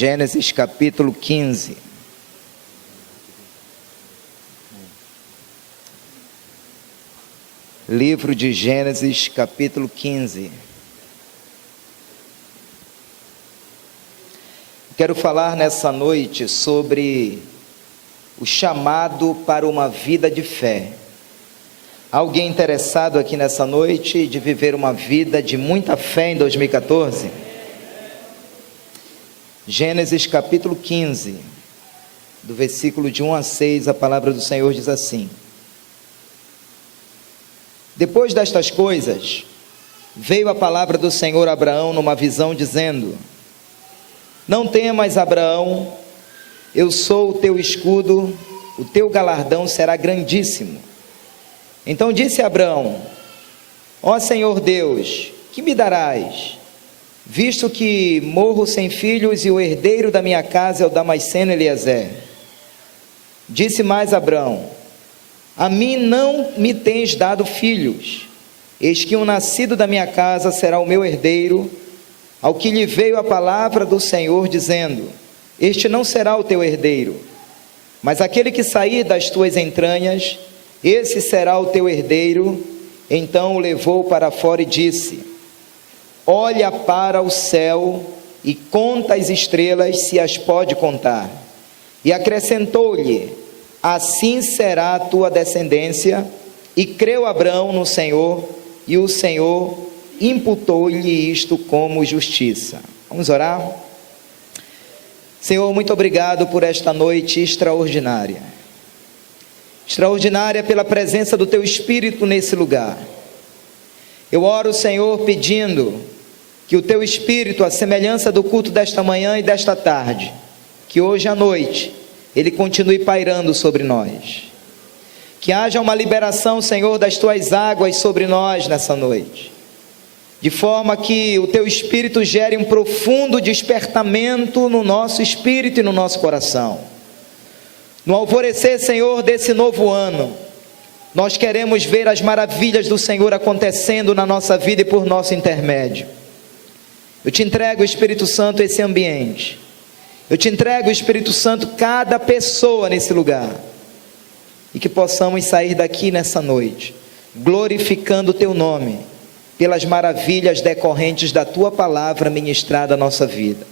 Gênesis capítulo 15. Livro de Gênesis capítulo 15. Quero falar nessa noite sobre o chamado para uma vida de fé. Alguém interessado aqui nessa noite de viver uma vida de muita fé em 2014? Gênesis capítulo 15, do versículo de 1 a 6, a palavra do Senhor diz assim: Depois destas coisas, veio a palavra do Senhor a Abraão numa visão, dizendo: Não temas, Abraão, eu sou o teu escudo, o teu galardão será grandíssimo. Então disse Abraão: Ó Senhor Deus, que me darás, visto que morro sem filhos e o herdeiro da minha casa é o Damasceno Eliezer? Disse mais Abraão: A mim não me tens dado filhos, eis que um nascido da minha casa será o meu herdeiro. Ao que lhe veio a palavra do Senhor, dizendo: Este não será o teu herdeiro, mas aquele que sair das tuas entranhas, esse será o teu herdeiro. Então o levou para fora e disse: Olha para o céu e conta as estrelas, se as pode contar. E acrescentou-lhe: Assim será a tua descendência. E creu Abraão no Senhor, e o Senhor imputou-lhe isto como justiça. Vamos orar? Senhor, muito obrigado por esta noite extraordinária. Extraordinária pela presença do teu Espírito nesse lugar. Eu oro, Senhor, pedindo que o teu Espírito, a semelhança do culto desta manhã e desta tarde, que hoje à noite ele continue pairando sobre nós. Que haja uma liberação, Senhor, das tuas águas sobre nós nessa noite, de forma que o teu Espírito gere um profundo despertamento no nosso espírito e no nosso coração. No alvorecer, Senhor, desse novo ano, nós queremos ver as maravilhas do Senhor acontecendo na nossa vida e por nosso intermédio. Eu te entrego, Espírito Santo, esse ambiente. Eu te entrego, Espírito Santo, cada pessoa nesse lugar. E que possamos sair daqui nessa noite, glorificando o teu nome, pelas maravilhas decorrentes da tua palavra ministrada à nossa vida.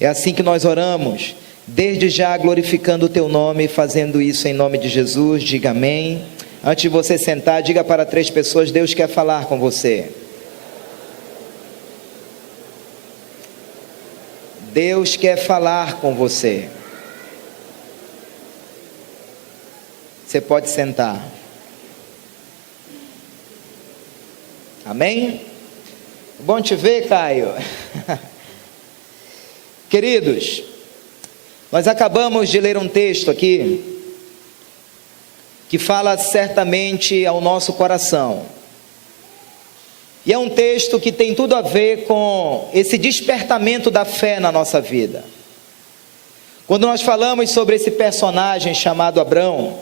É assim que nós oramos, desde já glorificando o teu nome e fazendo isso em nome de Jesus. Diga amém. Antes de você sentar, diga para 3 pessoas: Deus quer falar com você. Deus quer falar com você. Você pode sentar. Amém? Bom te ver, Caio. Queridos, nós acabamos de ler um texto aqui que fala certamente ao nosso coração. E é um texto que tem tudo a ver com esse despertamento da fé na nossa vida. Quando nós falamos sobre esse personagem chamado Abrão,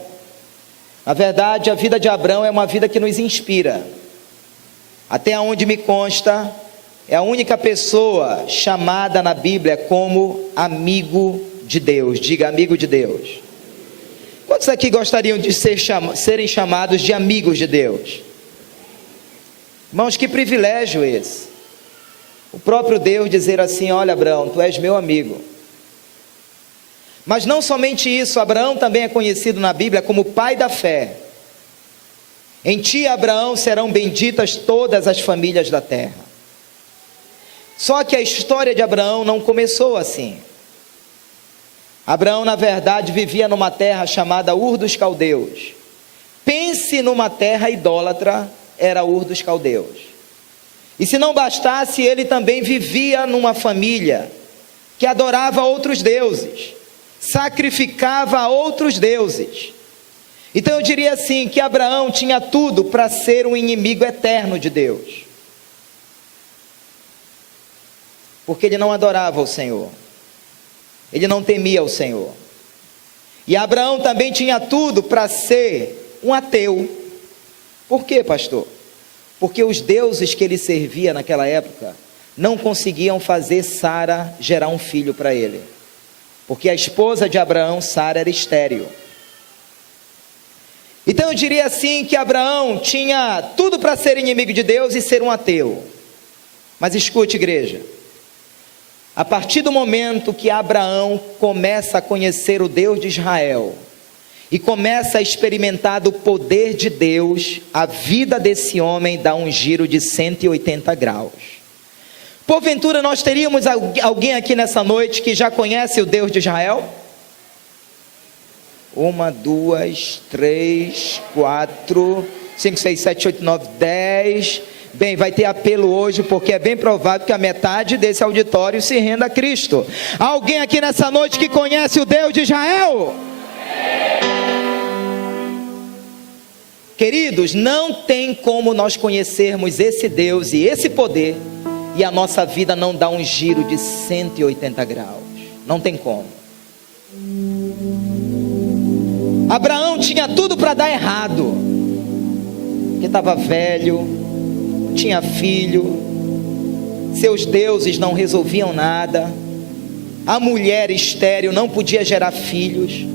na verdade a vida de Abrão é uma vida que nos inspira. Até onde me consta, é a única pessoa chamada na Bíblia como amigo de Deus. Diga: amigo de Deus. Quantos aqui gostariam de serem chamados de amigos de Deus? Irmãos, que privilégio esse. O próprio Deus dizer assim: olha, Abraão, tu és meu amigo. Mas não somente isso, Abraão também é conhecido na Bíblia como pai da fé. Em ti, Abraão, serão benditas todas as famílias da terra. Só que a história de Abraão não começou assim. Abraão, na verdade, vivia numa terra chamada Ur dos Caldeus. Pense numa terra idólatra, era Ur dos Caldeus. E se não bastasse, ele também vivia numa família que adorava outros deuses, sacrificava a outros deuses. Então eu diria assim, que Abraão tinha tudo para ser um inimigo eterno de Deus, porque ele não adorava o Senhor, ele não temia o Senhor. E Abraão também tinha tudo para ser um ateu. Por quê, pastor? Porque os deuses que ele servia naquela época não conseguiam fazer Sara gerar um filho para ele. porque a esposa de Abraão, Sara, era estéril. Então eu diria assim que Abraão tinha tudo para ser inimigo de Deus e ser um ateu. Mas escute, igreja, a partir do momento que Abraão começa a conhecer o Deus de Israel e começa a experimentar do poder de Deus, a vida desse homem dá um giro de 180 graus. Porventura nós teríamos alguém aqui nessa noite que já conhece o Deus de Israel? 1, 2, 3, 4, 5, 6, 7, 8, 9, 10. Bem, vai ter apelo hoje, porque é bem provável que a metade desse auditório se renda a Cristo. Há alguém aqui nessa noite que conhece o Deus de Israel? Queridos, não tem como nós conhecermos esse Deus e esse poder e a nossa vida não dar um giro de 180 graus. Não tem como. Abraão tinha tudo para dar errado, porque estava velho, tinha filho, seus deuses não resolviam nada, a mulher estéril não podia gerar filhos.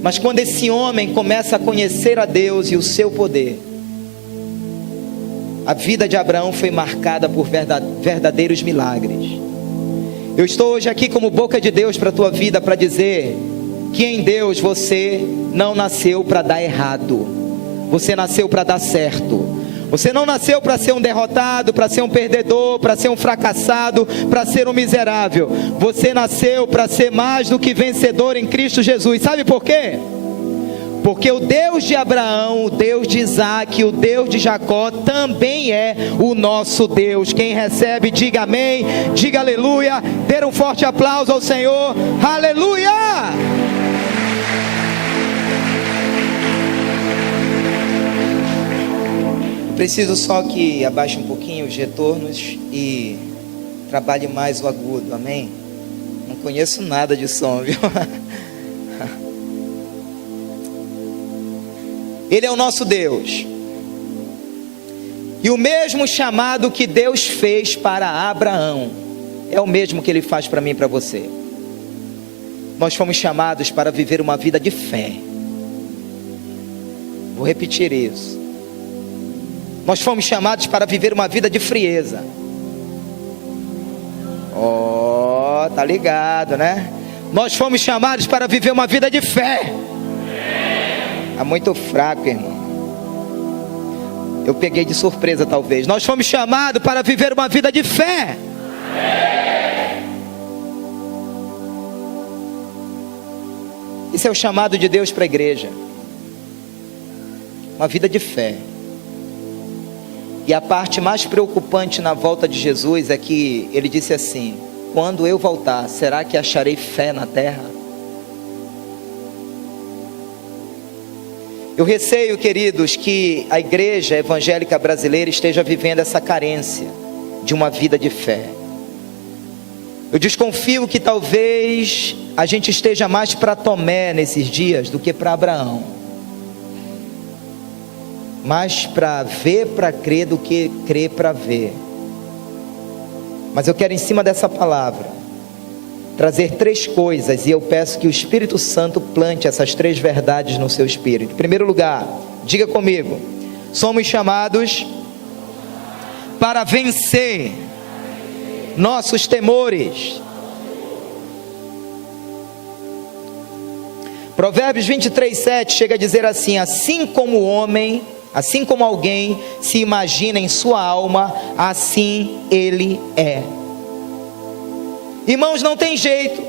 Mas quando esse homem começa a conhecer a Deus e o seu poder, a vida de Abraão foi marcada por verdadeiros milagres. Eu estou hoje aqui como boca de Deus para a tua vida, para dizer que em Deus você não nasceu para dar errado, você nasceu para dar certo. Você não nasceu para ser um derrotado, para ser um perdedor, para ser um fracassado, para ser um miserável. Você nasceu para ser mais do que vencedor em Cristo Jesus. Sabe por quê? Porque o Deus de Abraão, o Deus de Isaac, o Deus de Jacó também é o nosso Deus. Quem recebe, diga amém, diga aleluia, dê um forte aplauso ao Senhor, aleluia! Preciso só que abaixe um pouquinho os retornos e trabalhe mais o agudo, amém? Não conheço nada de som, viu? Ele é o nosso Deus. E o mesmo chamado que Deus fez para Abraão é o mesmo que Ele faz para mim e para você. Nós fomos chamados para viver uma vida de fé. Vou repetir isso. Nós fomos chamados para viver uma vida de frieza. Tá ligado, né? Nós fomos chamados para viver uma vida de fé. Tá muito fraco, irmão. Eu peguei de surpresa talvez. Nós fomos chamados para viver uma vida de fé. Esse é o chamado de Deus para a igreja. Uma vida de fé. E a parte mais preocupante na volta de Jesus é que ele disse assim: quando eu voltar, será que acharei fé na terra? Eu receio, queridos, que a igreja evangélica brasileira esteja vivendo essa carência de uma vida de fé. Eu desconfio que talvez a gente esteja mais para Tomé nesses dias do que para Abraão. Mais para ver para crer do que crer para ver. Mas eu quero, em cima dessa palavra, trazer 3 coisas, e eu peço que o Espírito Santo plante essas 3 verdades no seu espírito. Em primeiro lugar, diga comigo: somos chamados para vencer nossos temores. Provérbios 23:7 chega a dizer assim: assim como alguém se imagina em sua alma, assim ele é. Irmãos, não tem jeito.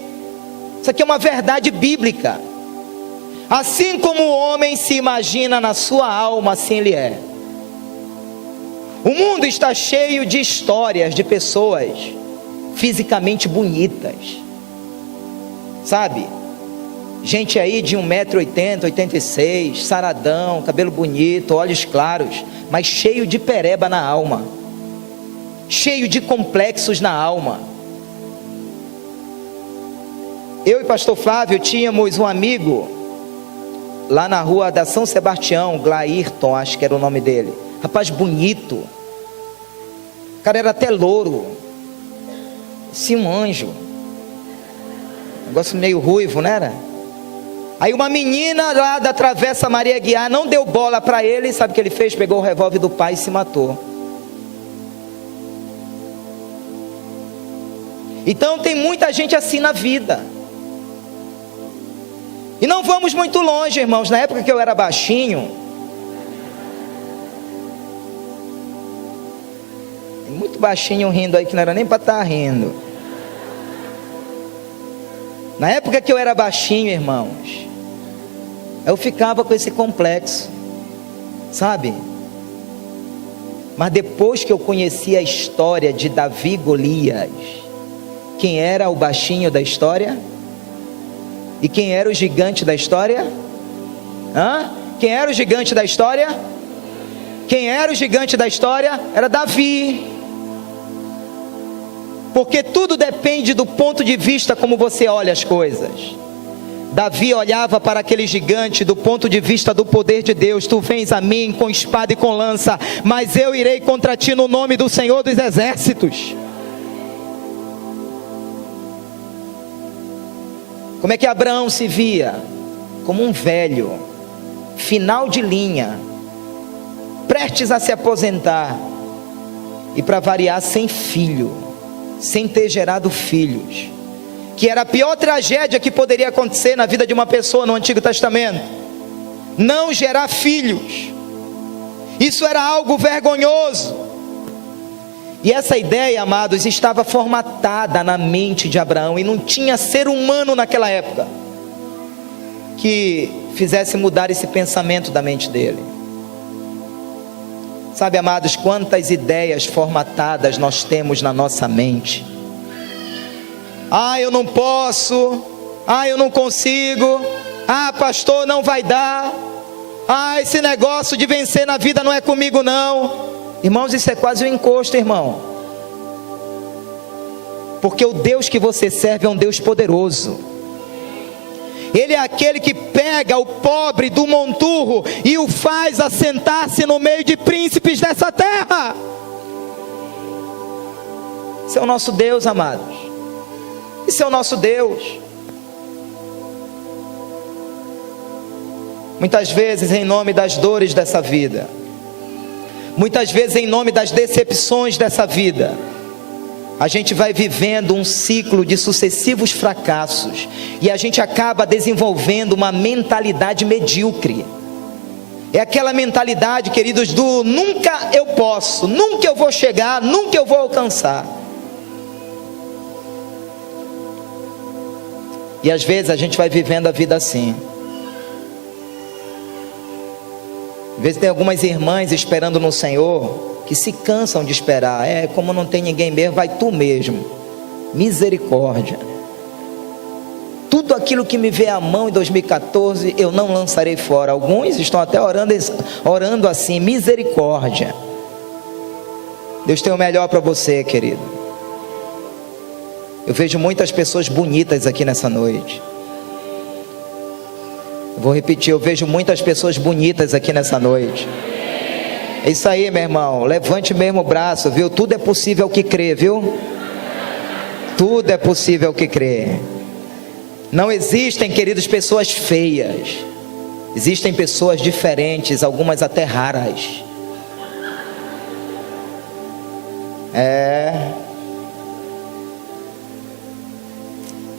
Isso aqui é uma verdade bíblica. Assim como o homem se imagina na sua alma, assim ele é. O mundo está cheio de histórias de pessoas fisicamente bonitas, sabe? Gente aí de 1,80 m, 86, saradão, cabelo bonito, olhos claros, mas cheio de pereba na alma, cheio de complexos na alma. Eu e pastor Flávio tínhamos um amigo lá na rua da São Sebastião, Glairton, acho que era o nome dele. Rapaz bonito, o cara era até louro, sim, um anjo. negócio meio ruivo, não era? Aí uma menina lá da Travessa Maria Guiar não deu bola para ele, sabe o que ele fez? Pegou o revólver do pai e se matou. Então tem muita gente assim na vida. E não vamos muito longe, irmãos. Na época que eu era baixinho, tem muito baixinho rindo aí que não era nem para estar rindo. Na época que eu era baixinho, irmãos, eu ficava com esse complexo, sabe? Mas depois que eu conheci a história de Davi e Golias, quem era o baixinho da história? E quem era o gigante da história? Quem era o gigante da história? Quem era o gigante da história? Era Davi. Porque tudo depende do ponto de vista como você olha as coisas. Davi olhava para aquele gigante do ponto de vista do poder de Deus. Tu vens a mim com espada e com lança, mas eu irei contra ti no nome do Senhor dos Exércitos. Como é que Abraão se via? Como um velho, final de linha, prestes a se aposentar, e para variar sem filho, sem ter gerado filhos, que era a pior tragédia que poderia acontecer na vida de uma pessoa no Antigo Testamento, não gerar filhos. Isso era algo vergonhoso. E essa ideia, amados, estava formatada na mente de Abraão, e não tinha ser humano naquela época que fizesse mudar esse pensamento da mente dele. Sabe, amados, quantas ideias formatadas nós temos na nossa mente. Eu não posso, eu não consigo, pastor, não vai dar, esse negócio de vencer na vida não é comigo não. Irmãos, isso é quase um encosto, irmão. Porque o Deus que você serve é um Deus poderoso. Ele é aquele que pega o pobre do monturro e o faz assentar-se no meio de príncipes dessa terra. Esse é o nosso Deus, amados. Esse é o nosso Deus. Muitas vezes em nome das dores dessa vida, muitas vezes em nome das decepções dessa vida, a gente vai vivendo um ciclo de sucessivos fracassos, e a gente acaba desenvolvendo uma mentalidade medíocre. É aquela mentalidade, queridos, do nunca eu posso, nunca eu vou chegar, nunca eu vou alcançar. E às vezes a gente vai vivendo a vida assim. Às vezes tem algumas irmãs esperando no Senhor que se cansam de esperar. Como não tem ninguém mesmo, vai tu mesmo. Misericórdia. Tudo aquilo que me vê à mão em 2014, eu não lançarei fora. Alguns estão até orando assim, misericórdia. Deus tem o melhor para você, querido. Eu vejo muitas pessoas bonitas aqui nessa noite. Vou repetir, eu vejo muitas pessoas bonitas aqui nessa noite. É isso aí, meu irmão, levante mesmo o braço, viu? Tudo é possível que crê, viu? Tudo é possível que crê. Não existem, queridos, pessoas feias. Existem pessoas diferentes, algumas até raras.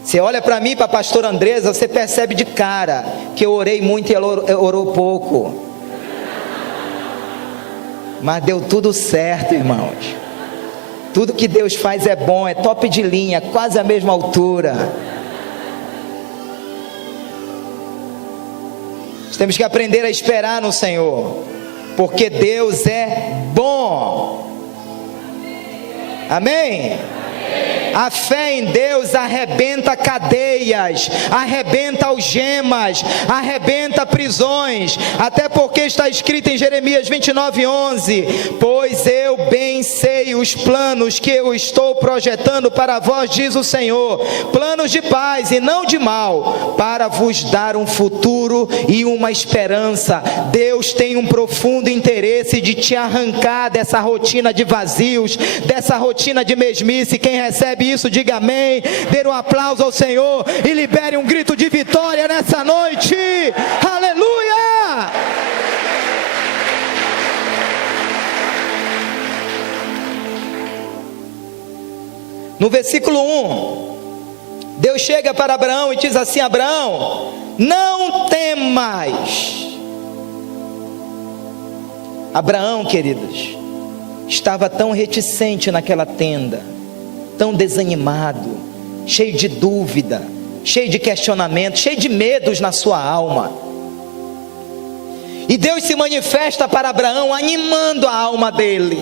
Você olha para mim, para a pastora Andresa, você percebe de cara que eu orei muito e ela orou pouco. Mas deu tudo certo, irmãos. Tudo que Deus faz é bom, é top de linha, quase a mesma altura. Nós temos que aprender a esperar no Senhor, porque Deus é bom. Amém? A fé em Deus arrebenta cadeias, arrebenta algemas, arrebenta prisões, até porque está escrito em Jeremias 29:11: pois eu bem sei os planos que eu estou projetando para vós, diz o Senhor, planos de paz e não de mal, para vos dar um futuro e uma esperança. Deus tem um profundo interesse de te arrancar dessa rotina de vazios, dessa rotina de mesmice. Quem recebe recebe isso, diga amém, dê um aplauso ao Senhor e libere um grito de vitória nessa noite. Aleluia! No versículo 1, Deus chega para Abraão e diz assim: Abraão, não temas. Abraão, queridos, estava tão reticente naquela tenda, tão desanimado, cheio de dúvida, cheio de questionamento, cheio de medos na sua alma. E Deus se manifesta para Abraão, animando a alma dele,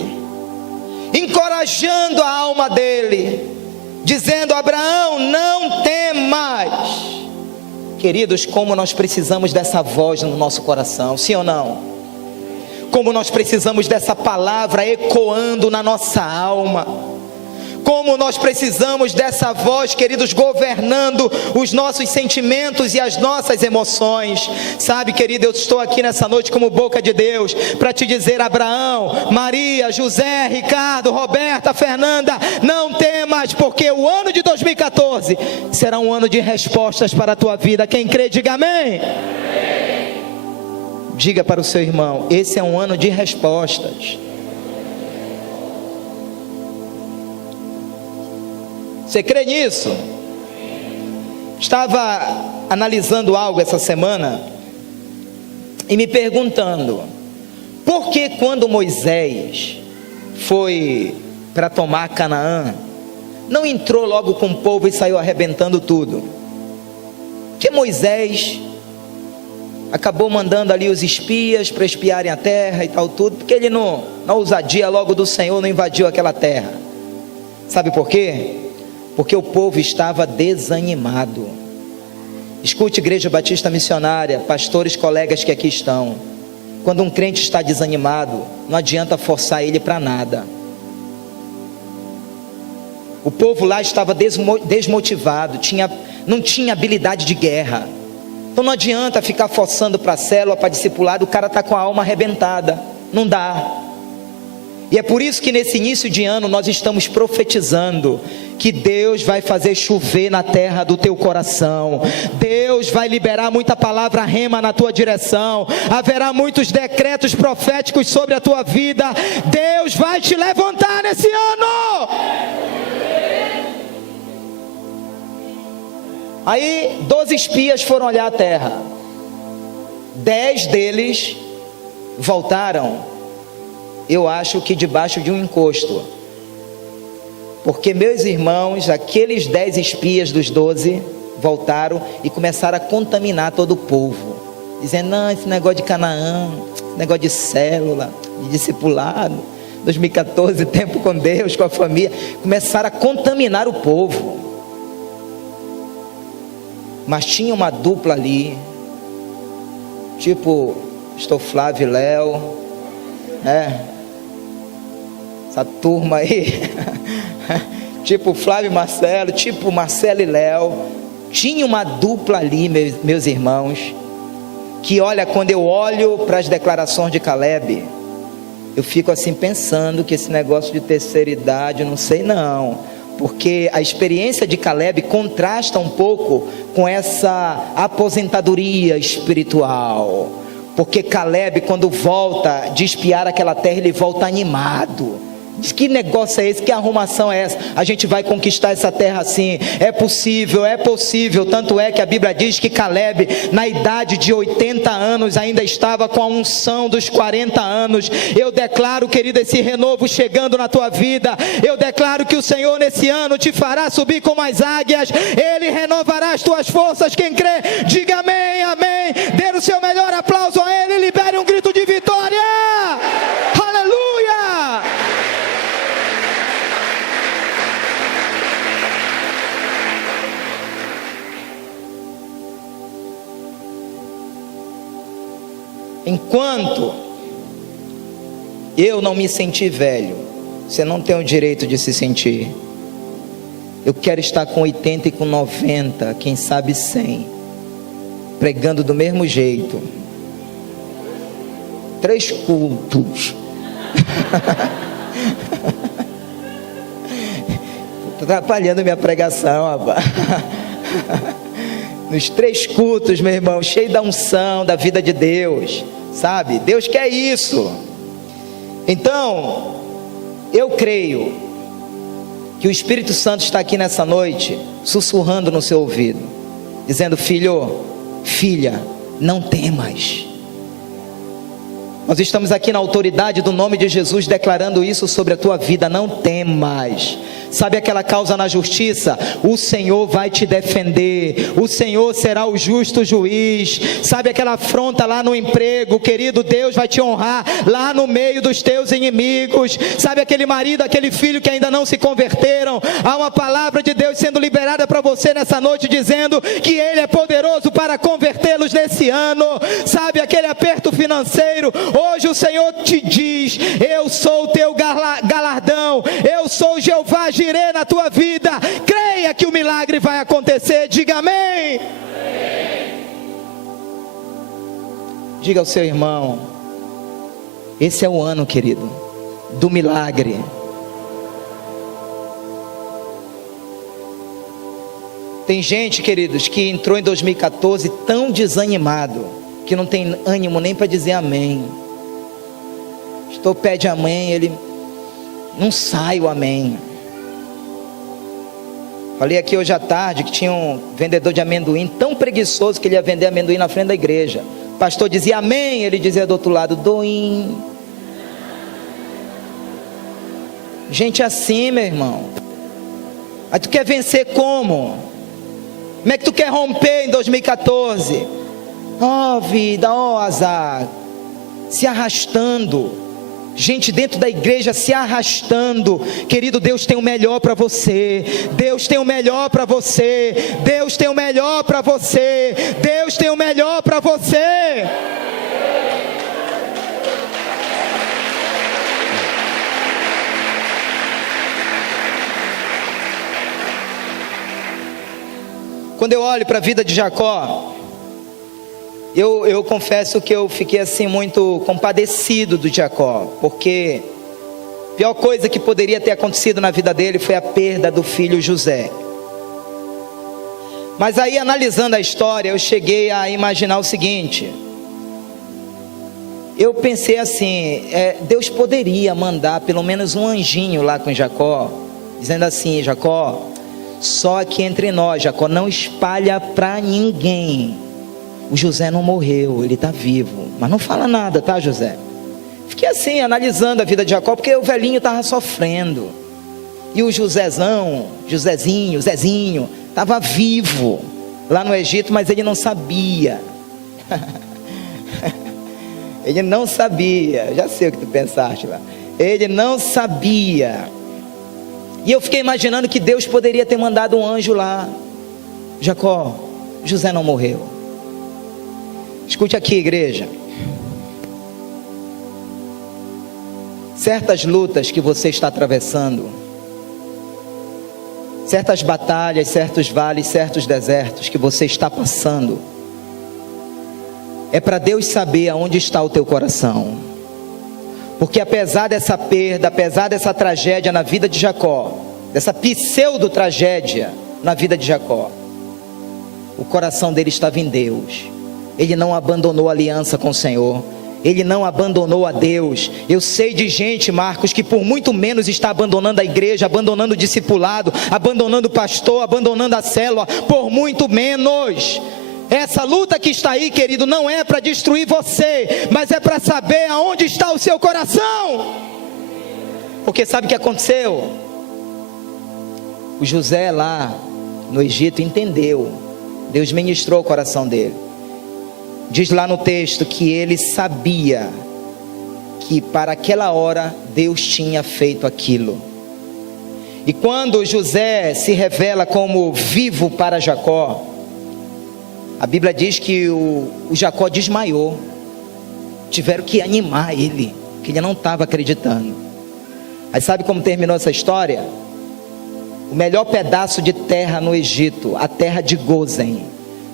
encorajando a alma dele, dizendo: Abraão, não temas. Queridos, como nós precisamos dessa voz no nosso coração, sim ou não? Como nós precisamos dessa palavra ecoando na nossa alma, como nós precisamos dessa voz, queridos, governando os nossos sentimentos e as nossas emoções. Sabe, querido, eu estou aqui nessa noite como boca de Deus, para te dizer: Abraão, Maria, José, Ricardo, Roberta, Fernanda, não temas, porque o ano de 2014 será um ano de respostas para a tua vida. Quem crê, diga amém. Diga para o seu irmão: esse é um ano de respostas. Você crê nisso? Estava analisando algo essa semana e me perguntando: por que quando Moisés foi para tomar Canaã, não entrou logo com o povo e saiu arrebentando tudo? Que Moisés acabou mandando ali os espias para espiarem a terra e tal tudo, porque ele na ousadia logo do Senhor não invadiu aquela terra. Sabe por quê? Porque o povo estava desanimado. Escute, Igreja Batista Missionária, pastores, colegas que aqui estão, quando um crente está desanimado, não adianta forçar ele para nada. O povo lá estava desmotivado, não tinha habilidade de guerra. Então não adianta ficar forçando para a célula, para discipulado, o cara está com a alma arrebentada, não dá. E é por isso que nesse início de ano nós estamos profetizando que Deus vai fazer chover na terra do teu coração. Deus vai liberar muita palavra rema na tua direção. Haverá muitos decretos proféticos sobre a tua vida. Deus vai te levantar nesse ano. Aí 12 espias foram olhar a terra. 10 deles voltaram, eu acho que debaixo de um encosto. Porque, meus irmãos, aqueles 10 espias dos 12 voltaram e começaram a contaminar todo o povo, dizendo: não, esse negócio de Canaã, esse negócio de célula, de discipulado, 2014, tempo com Deus, com a família. Começaram a contaminar o povo. Mas tinha uma dupla ali, tipo pastor Flávio e Léo, essa turma aí, tipo Flávio e Marcelo, tipo Marcelo e Léo. Tinha uma dupla ali, meus irmãos, que olha, quando eu olho para as declarações de Caleb, eu fico assim pensando que esse negócio de terceira idade, não sei não, porque a experiência de Caleb contrasta um pouco com essa aposentadoria espiritual. Porque Caleb, quando volta de espiar aquela terra, ele volta animado. Diz: que negócio é esse? Que arrumação é essa? A gente vai conquistar essa terra assim. É possível, é possível. Tanto é que a Bíblia diz que Caleb, na idade de 80 anos, ainda estava com a unção dos 40 anos. Eu declaro, querido, esse renovo chegando na tua vida. Eu declaro que o Senhor nesse ano te fará subir como as águias. Ele renovará as tuas forças. Quem crê, diga amém, amém. Dê o seu melhor aplauso a Ele. Libere um grito de vitória. Aleluia! Enquanto eu não me sentir velho, você não tem o direito de se sentir. Eu quero estar com 80 e com 90, quem sabe 100, pregando do mesmo jeito. 3 cultos. Estou atrapalhando minha pregação, rapaz. Nos 3 cultos, meu irmão, cheio da unção, da vida de Deus, sabe? Deus quer isso. Então, eu creio que o Espírito Santo está aqui nessa noite, sussurrando no seu ouvido, dizendo: filho, filha, não temas. Nós estamos aqui na autoridade do nome de Jesus, declarando isso sobre a tua vida: não temas. Sabe aquela causa na justiça? O Senhor vai te defender, o Senhor será o justo juiz. Sabe aquela afronta lá no emprego? Querido, Deus vai te honrar lá no meio dos teus inimigos. Sabe aquele marido, aquele filho que ainda não se converteram? Há uma palavra de Deus sendo liberada para você nessa noite, dizendo que Ele é poderoso para convertê-los nesse ano. Sabe aquele aperto financeiro? Hoje o Senhor te diz: eu sou o teu galardão, eu sou Jeová Jireh na tua vida. Creia que o milagre vai acontecer. Diga amém. Diga ao seu irmão: esse é o ano, querido, do milagre. Tem gente, queridos, que entrou em 2014 tão desanimado que não tem ânimo nem para dizer amém. Estou pé de amém, ele não sai o amém. Falei aqui hoje à tarde que tinha um vendedor de amendoim tão preguiçoso que ele ia vender amendoim na frente da igreja. O pastor dizia amém, ele dizia do outro lado: doim. Gente assim, meu irmão. Aí tu quer vencer como? Como é que tu quer romper em 2014? Ó vida, ó azar. Se arrastando. Gente dentro da igreja se arrastando. Querido, Deus tem o melhor para você. Deus tem o melhor para você. Deus tem o melhor para você. Deus tem o melhor para você. Quando eu olho para a vida de Jacó, eu confesso que eu fiquei assim muito compadecido do Jacó, porque a pior coisa que poderia ter acontecido na vida dele foi a perda do filho José. Mas aí, analisando a história, eu cheguei a imaginar o seguinte: eu pensei assim, Deus poderia mandar pelo menos um anjinho lá com Jacó, dizendo assim: Jacó, só aqui entre nós, Jacó, não espalha para ninguém. O José não morreu, ele está vivo, mas não fala nada, tá, José? Fiquei assim, analisando a vida de Jacó, porque o velhinho estava sofrendo, e o Zezinho, estava vivo lá no Egito, mas ele não sabia. Ele não sabia, já sei o que tu pensaste lá. Ele não sabia. E eu fiquei imaginando que Deus poderia ter mandado um anjo lá: Jacó, José não morreu. Escute aqui, igreja. Certas lutas que você está atravessando, certas batalhas, certos vales, certos desertos que você está passando, é para Deus saber aonde está o teu coração. Porque apesar dessa perda, apesar dessa tragédia na vida de Jacó, dessa pseudo tragédia na vida de Jacó, o coração dele estava em Deus. Ele não abandonou a aliança com o Senhor, ele não abandonou a Deus. Eu sei de gente, Marcos, que por muito menos está abandonando a igreja, abandonando o discipulado, abandonando o pastor, abandonando a célula, por muito menos. Essa luta que está aí, querido, não é para destruir você, mas é para saber aonde está o seu coração. Porque sabe o que aconteceu? O José lá no Egito entendeu, Deus ministrou o coração dele. Diz lá no texto que ele sabia que para aquela hora Deus tinha feito aquilo. E quando José se revela como vivo para Jacó, a Bíblia diz que o Jacó desmaiou. Tiveram que animar ele, que ele não estava acreditando. Aí sabe como terminou essa história? O melhor pedaço de terra no Egito, a terra de Gósen,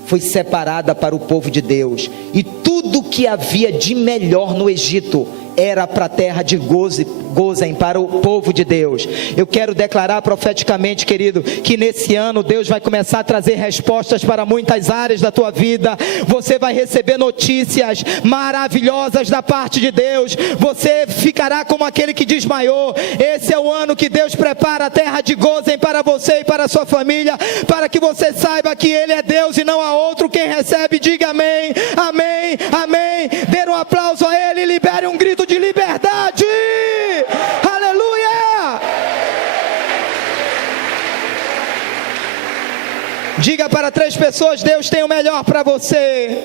foi separada para o povo de Deus. E tudo que havia de melhor no Egito era para a terra de Gozem, para o povo de Deus. Eu quero declarar profeticamente, querido, que nesse ano Deus vai começar a trazer respostas para muitas áreas da tua vida. Você vai receber notícias maravilhosas da parte de Deus. Você ficará como aquele que desmaiou. Esse é o ano que Deus prepara a terra de Gozem para você e para a sua família, para que você saiba que Ele é Deus e não há outro. Quem recebe, diga amém, amém, amém. Dê um aplauso a Ele e libere um grito de liberdade. Aleluia! Diga para 3 pessoas: Deus tem o melhor para você.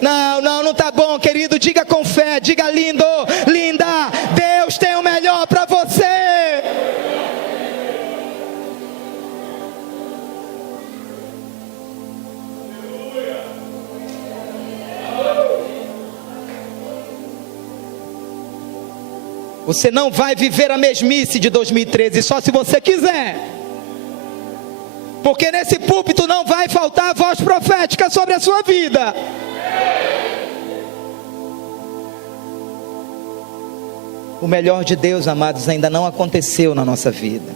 Não está bom, querido. Diga com fé, diga lindo, linda. Deus tem o melhor para você. Você não vai viver a mesmice de 2013 só se você quiser, porque nesse púlpito não vai faltar voz profética sobre a sua vida. O melhor de Deus, amados, ainda não aconteceu na nossa vida.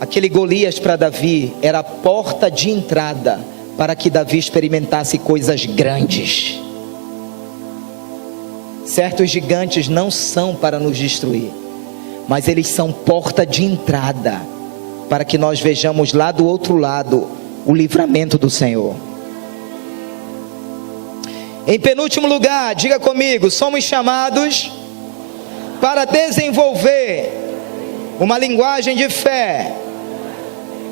Aquele Golias para Davi era a porta de entrada para que Davi experimentasse coisas grandes. Certos gigantes não são para nos destruir, mas eles são porta de entrada para que nós vejamos lá do outro lado o livramento do Senhor. Em penúltimo lugar, diga comigo: somos chamados para desenvolver uma linguagem de fé.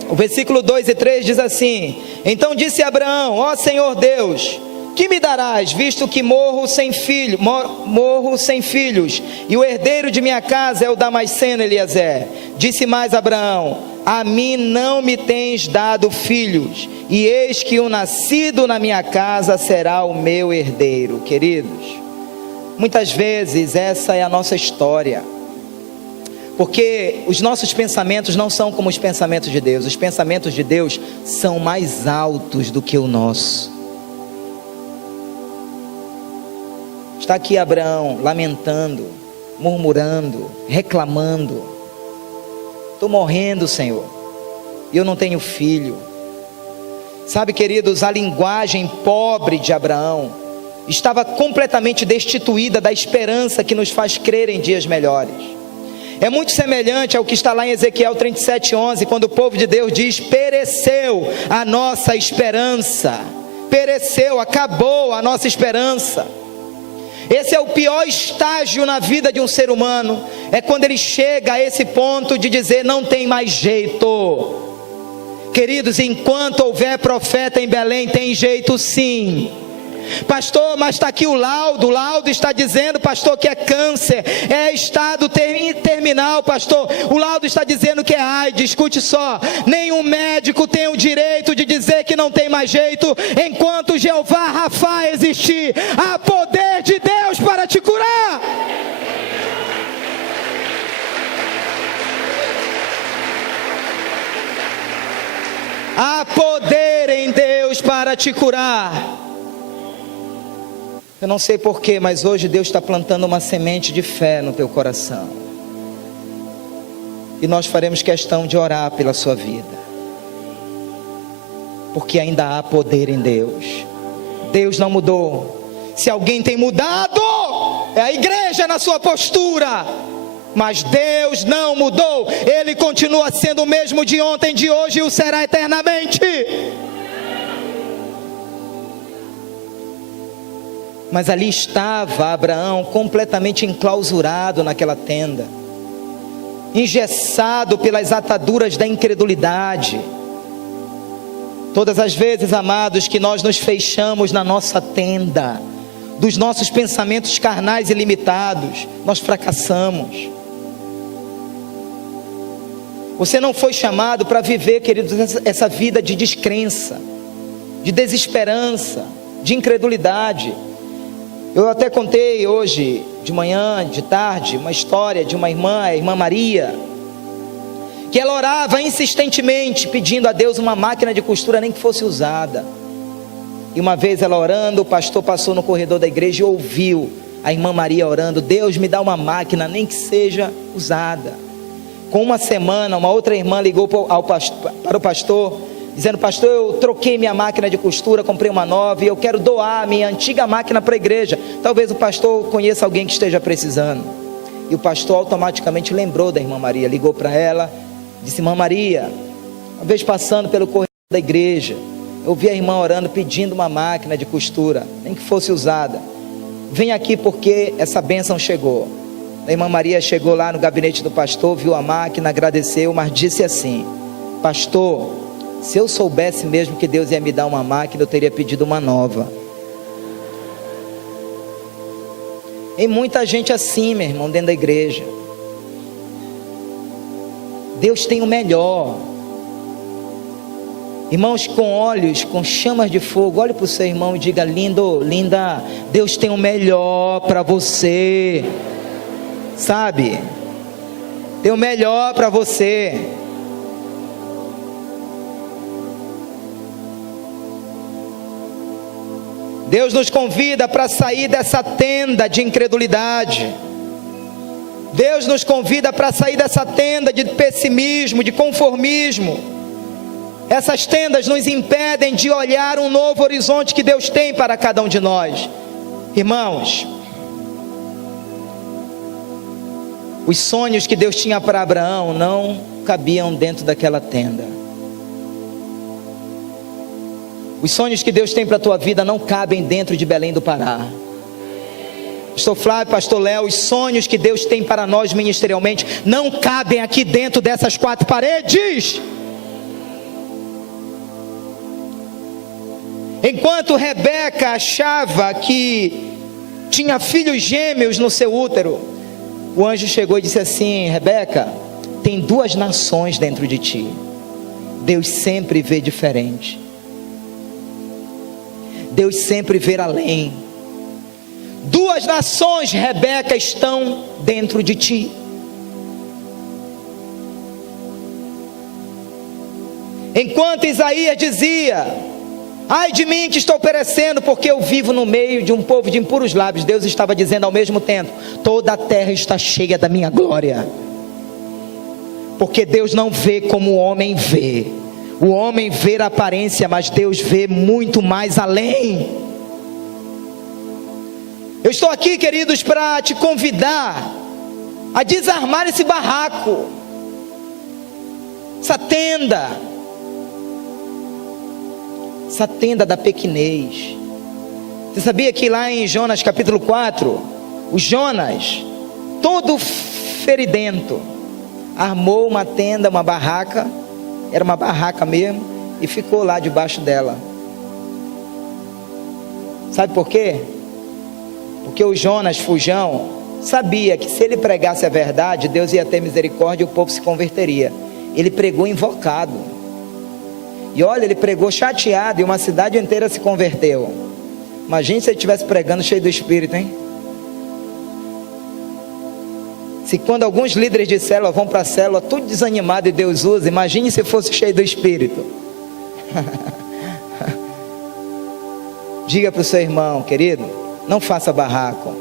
O versículo 2 e 3 diz assim: então disse Abraão: ó Senhor Deus, que me darás, visto que morro sem filhos, e o herdeiro de minha casa é o Damasceno Eliezer? Disse mais Abraão: a mim não me tens dado filhos, e eis que o nascido na minha casa será o meu herdeiro. Queridos, muitas vezes essa é a nossa história, porque os nossos pensamentos não são como os pensamentos de Deus. Os pensamentos de Deus são mais altos do que o nosso. Está aqui Abraão lamentando, murmurando, reclamando: estou morrendo, Senhor, e eu não tenho filho. Sabe, queridos, a linguagem pobre de Abraão estava completamente destituída da esperança que nos faz crer em dias melhores. É muito semelhante ao que está lá em Ezequiel 37:11, quando o povo de Deus diz: pereceu a nossa esperança, pereceu, acabou a nossa esperança. Esse é o pior estágio na vida de um ser humano, é quando ele chega a esse ponto de dizer: não tem mais jeito. Queridos, enquanto houver profeta em Belém, tem jeito sim. Pastor, mas está aqui o laudo está dizendo, pastor, que é câncer, é estado terminal, pastor. O laudo está dizendo que é AIDS. Escute só: nenhum médico tem o direito de dizer que não tem mais jeito. Enquanto Jeová Rafa existir, há poder de Deus para te curar. Há poder em Deus para te curar. Eu não sei porquê, mas hoje Deus está plantando uma semente de fé no teu coração, e nós faremos questão de orar pela sua vida, porque ainda há poder em Deus. Deus não mudou. Se alguém tem mudado, é a igreja na sua postura, mas Deus não mudou. Ele continua sendo o mesmo de ontem, de hoje e o será eternamente. Mas ali estava Abraão completamente enclausurado naquela tenda, engessado pelas ataduras da incredulidade. Todas as vezes, amados, que nós nos fechamos na nossa tenda, dos nossos pensamentos carnais e limitados, nós fracassamos. Você não foi chamado para viver, queridos, essa vida de descrença, de desesperança, de incredulidade. Eu até contei hoje, de manhã, de tarde, uma história de uma irmã, a irmã Maria, que ela orava insistentemente, pedindo a Deus uma máquina de costura, nem que fosse usada. E uma vez ela orando, o pastor passou no corredor da igreja e ouviu a irmã Maria orando: Deus, me dá uma máquina, nem que seja usada. Com uma semana, uma outra irmã ligou para o pastor, dizendo: pastor, eu troquei minha máquina de costura, comprei uma nova e eu quero doar minha antiga máquina para a igreja. Talvez o pastor conheça alguém que esteja precisando. E o pastor automaticamente lembrou da irmã Maria, ligou para ela, disse: irmã Maria, uma vez passando pelo corredor da igreja, eu vi a irmã orando, pedindo uma máquina de costura, nem que fosse usada. Vem aqui porque essa bênção chegou. A irmã Maria chegou lá no gabinete do pastor, viu a máquina, agradeceu, mas disse assim: pastor, se eu soubesse mesmo que Deus ia me dar uma máquina, eu teria pedido uma nova. Tem muita gente assim, meu irmão, dentro da igreja. Deus tem o melhor. Irmãos, com olhos, com chamas de fogo, olhe para o seu irmão e diga: lindo, linda, Deus tem o melhor para você. Sabe? Tem o melhor para você. Deus nos convida para sair dessa tenda de incredulidade. Deus nos convida para sair dessa tenda de pessimismo, de conformismo. Essas tendas nos impedem de olhar um novo horizonte que Deus tem para cada um de nós. Irmãos, os sonhos que Deus tinha para Abraão não cabiam dentro daquela tenda. Os sonhos que Deus tem para a tua vida não cabem dentro de Belém do Pará. Pastor Flávio, pastor Léo, os sonhos que Deus tem para nós ministerialmente não cabem aqui dentro dessas quatro paredes. Enquanto Rebeca achava que tinha filhos gêmeos no seu útero, o anjo chegou e disse assim: Rebeca, tem duas nações dentro de ti. Deus sempre vê diferente. Deus sempre vê além. Duas nações, Rebeca, estão dentro de ti. Enquanto Isaías dizia: ai de mim que estou perecendo, porque eu vivo no meio de um povo de impuros lábios, Deus estava dizendo ao mesmo tempo: toda a terra está cheia da minha glória. Porque Deus não vê como o homem vê. O homem vê a aparência, mas Deus vê muito mais além. Eu estou aqui, queridos, para te convidar a desarmar esse barraco, essa tenda da pequenez. Você sabia que lá em Jonas capítulo 4, o Jonas, todo feridento, armou uma tenda, uma barraca, era uma barraca mesmo, e ficou lá debaixo dela. Sabe por quê? Porque o Jonas fujão sabia que se ele pregasse a verdade, Deus ia ter misericórdia e o povo se converteria. Ele pregou invocado. E olha, ele pregou chateado e uma cidade inteira se converteu. Imagine se ele estivesse pregando cheio do Espírito, hein? Se quando alguns líderes de célula vão para a célula tudo desanimado e Deus usa, imagine se fosse cheio do Espírito. Diga para o seu irmão: querido, não faça barraco.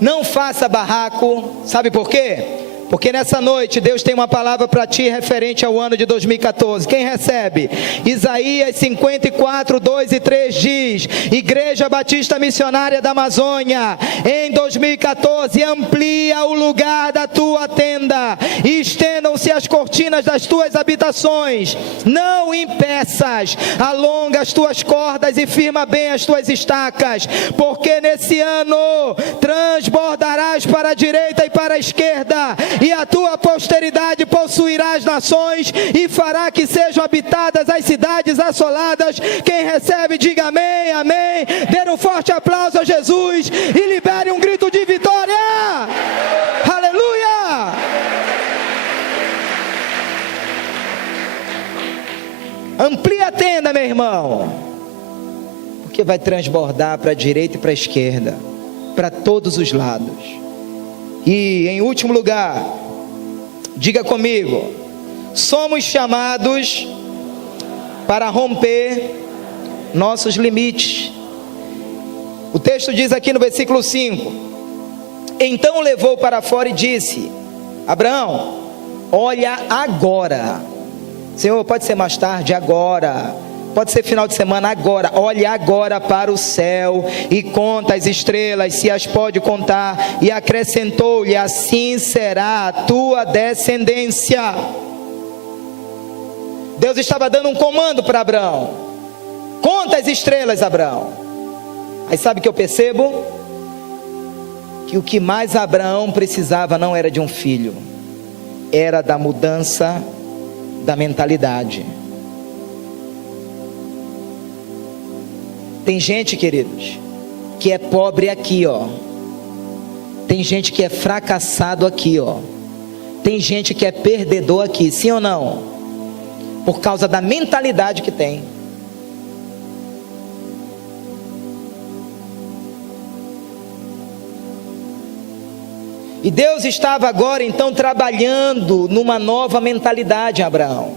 Não faça barraco. Sabe por quê? Porque nessa noite Deus tem uma palavra para ti referente ao ano de 2014. Quem recebe? Isaías 54, 2 e 3 diz: Igreja Batista Missionária da Amazônia, em 2014 amplia o lugar da tua tenda e estendam-se as cortinas das tuas habitações. Não impeças, alonga as tuas cordas e firma bem as tuas estacas, porque nesse ano transbordarás para a direita e para a esquerda, e a tua posteridade possuirá as nações e fará que sejam habitadas as cidades assoladas. Quem recebe, diga amém, amém. Dê um forte aplauso a Jesus e libere um grito de vitória. Aleluia! Amplia a tenda, meu irmão, porque vai transbordar para a direita e para a esquerda, para todos os lados. E em último lugar, Diga comigo: somos chamados para romper nossos limites. O texto diz aqui no versículo 5: então o levou para fora e disse: Abraão, olha agora. Senhor, pode ser mais tarde, agora. Pode ser final de semana, agora. Olha agora para o céu e conta as estrelas, se as pode contar. E acrescentou-lhe: assim será a tua descendência. Deus estava dando um comando para Abraão: conta as estrelas, Abraão. Aí sabe o que eu percebo? Que o que mais Abraão precisava não era de um filho, era da mudança da mentalidade. Tem gente, queridos, que é pobre aqui, ó. Tem gente que é fracassado aqui, ó. Tem gente que é perdedor aqui, sim ou não? Por causa da mentalidade que tem. E Deus estava agora então trabalhando numa nova mentalidade em Abraão,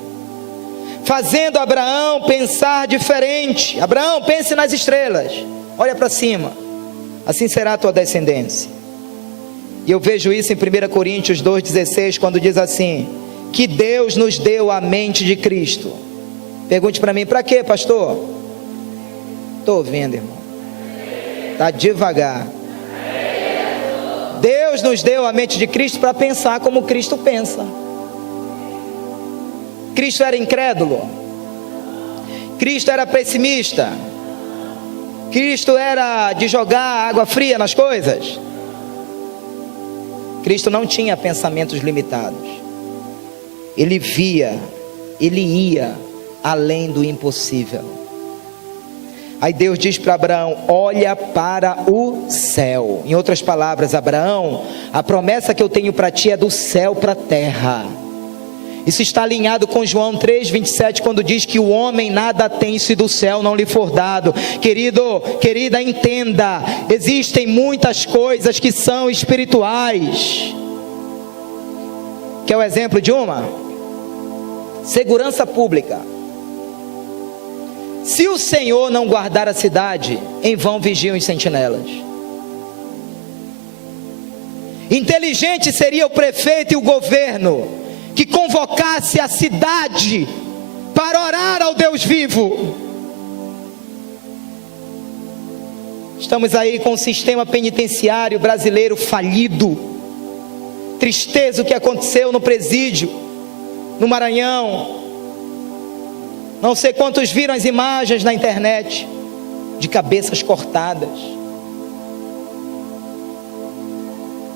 fazendo Abraão pensar diferente. Abraão, pense nas estrelas, olha para cima, assim será a tua descendência. E eu vejo isso em 1 Coríntios 2,16, quando diz assim: que Deus nos deu a mente de Cristo. Pergunte para mim: para quê, pastor? Estou ouvindo, irmão, está devagar. Deus nos deu a mente de Cristo para pensar como Cristo pensa. Cristo era incrédulo? Cristo era pessimista? Cristo era de jogar água fria nas coisas? Cristo não tinha pensamentos limitados. Ele via, ele ia além do impossível. Aí Deus diz para Abraão: olha para o céu. Em outras palavras, Abraão, a promessa que eu tenho para ti é do céu para a terra. Isso está alinhado com João 3,27, quando diz que o homem nada tem se do céu não lhe for dado. Querido, querida, entenda, existem muitas coisas que são espirituais. Quer o exemplo de uma? Segurança pública. Se o Senhor não guardar a cidade, em vão vigiam os sentinelas. Inteligente seria o prefeito e o governo que convocasse a cidade para orar ao Deus vivo. Estamos aí com o sistema penitenciário brasileiro falido. Tristeza o que aconteceu no presídio, no Maranhão. Não sei quantos viram as imagens na internet de cabeças cortadas.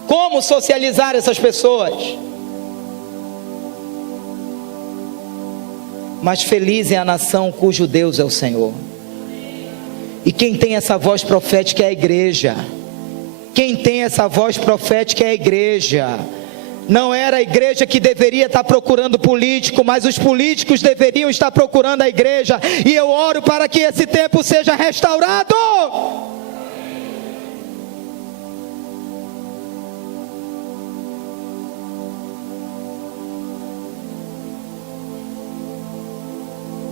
Como socializar essas pessoas? Mas feliz é a nação cujo Deus é o Senhor. E quem tem essa voz profética é a igreja. Quem tem essa voz profética é a igreja. Não era a igreja que deveria estar procurando político, mas os políticos deveriam estar procurando a igreja. E eu oro para que esse tempo seja restaurado.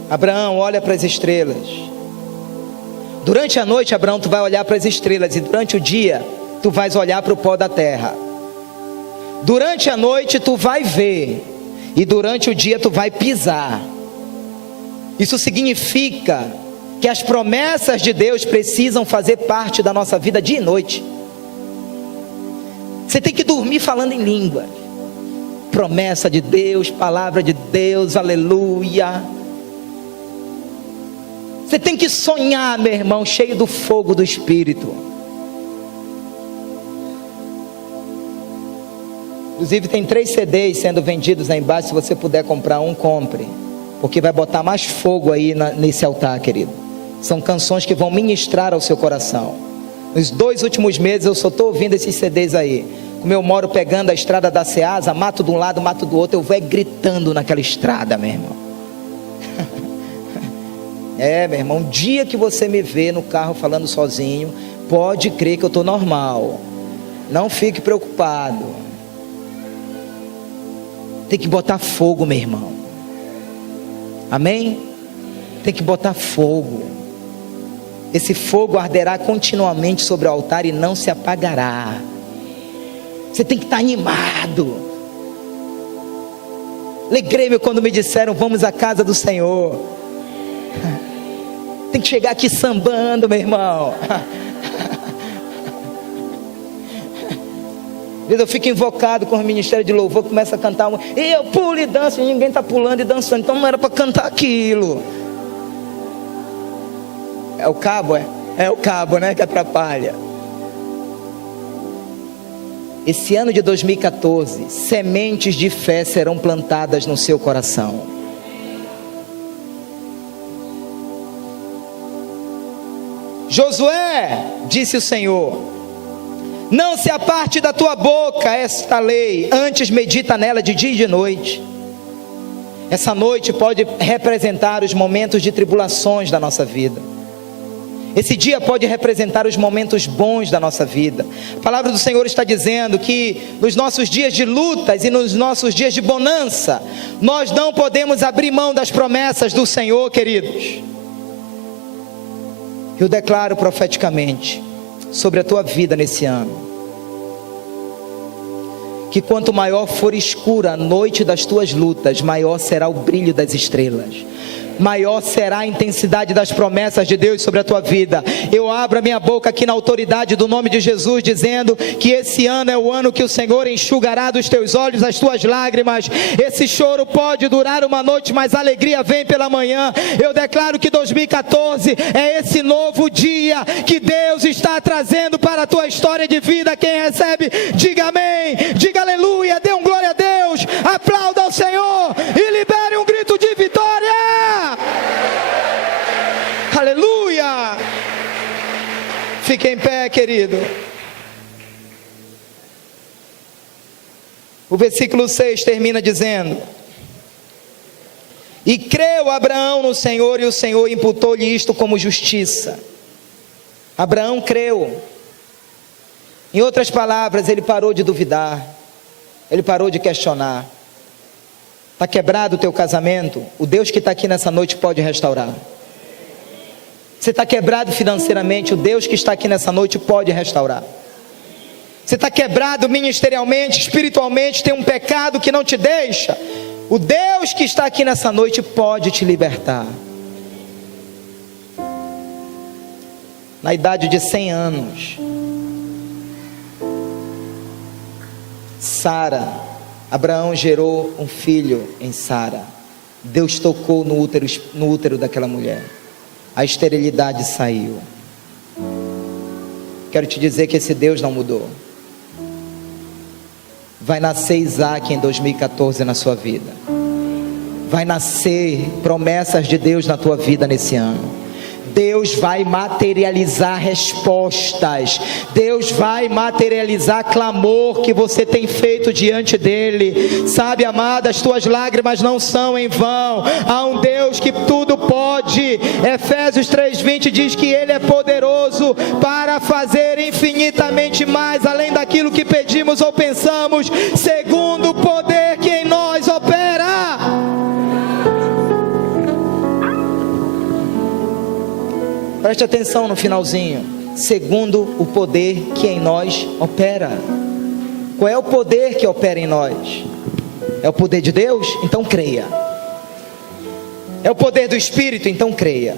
Abraão, olha para as estrelas. Durante a noite, Abraão, tu vai olhar para as estrelas, e durante o dia tu vais olhar para o pó da terra. Durante a noite tu vai ver, e durante o dia tu vai pisar. Isso significa que as promessas de Deus precisam fazer parte da nossa vida dia e noite. Você tem que dormir falando em língua. Promessa de Deus, palavra de Deus, aleluia. Você tem que sonhar, meu irmão, cheio do fogo do Espírito. Inclusive tem 3 CDs sendo vendidos aí embaixo. Se você puder comprar um, compre, porque vai botar mais fogo aí nesse altar, querido. São canções que vão ministrar ao seu coração. Nos 2 últimos meses eu só estou ouvindo esses CDs aí. Como eu moro pegando a estrada da Ceasa, mato de um lado, mato do outro, eu vou gritando naquela estrada, meu irmão. Meu irmão, um dia que você me vê no carro falando sozinho, pode crer que eu estou normal. Não fique preocupado. Tem que botar fogo, meu irmão. Amém? Tem que botar fogo. Esse fogo arderá continuamente sobre o altar e não se apagará. Você tem que estar animado. Alegrei-me quando me disseram: vamos à casa do Senhor. Tem que chegar aqui sambando, meu irmão. Às vezes eu fico invocado com o ministério de louvor, começa a cantar e eu pulo e danço, e ninguém está pulando e dançando. Então não era para cantar aquilo. É o cabo, é o cabo, né, que atrapalha. Esse ano de 2014, sementes de fé serão plantadas no seu coração. Josué, disse o Senhor, não se aparte da tua boca esta lei, antes medita nela de dia e de noite. Essa noite pode representar os momentos de tribulações da nossa vida. Esse dia pode representar os momentos bons da nossa vida. A palavra do Senhor está dizendo que nos nossos dias de lutas e nos nossos dias de bonança, nós não podemos abrir mão das promessas do Senhor, queridos. Eu declaro profeticamente sobre a tua vida nesse ano, que quanto maior for escura a noite das tuas lutas, maior será o brilho das estrelas, maior será a intensidade das promessas de Deus sobre a tua vida. Eu abro a minha boca aqui na autoridade do nome de Jesus, dizendo que esse ano é o ano que o Senhor enxugará dos teus olhos as tuas lágrimas. Esse choro pode durar uma noite, mas a alegria vem pela manhã. Eu declaro que 2014 é esse novo dia que Deus está trazendo para a tua história de vida. Quem recebe, diga amém, diga aleluia, dê um glória a Deus, aplauda ao Senhor e libere um grito de vitória. Aleluia! Fique em pé, querido. O versículo 6 termina dizendo: e creu Abraão no Senhor, e o Senhor imputou-lhe isto como justiça. Abraão creu. Em outras palavras, ele parou de duvidar, ele parou de questionar. Está quebrado o teu casamento? O Deus que está aqui nessa noite pode restaurar. Você está quebrado financeiramente? O Deus que está aqui nessa noite pode restaurar. Você está quebrado ministerialmente, espiritualmente, tem um pecado que não te deixa? O Deus que está aqui nessa noite pode te libertar. Na idade de 100 anos, Abraão gerou um filho em Sara. Deus tocou no útero daquela mulher. A esterilidade saiu. Quero te dizer que esse Deus não mudou. Vai nascer Isaac em 2014 na sua vida. Vai nascer promessas de Deus na tua vida nesse ano. Deus vai materializar respostas. Deus vai materializar clamor que você tem feito diante dele. Sabe, amada, as tuas lágrimas não são em vão. Há um Deus que tudo pode. Efésios 3:20 diz que ele é poderoso para fazer infinitamente mais além daquilo que pedimos ou pensamos, segundo o poder que em nós opera. Preste atenção no finalzinho. Segundo o poder que em nós opera. Qual é o poder que opera em nós? É o poder de Deus? Então creia. É o poder do Espírito? Então creia.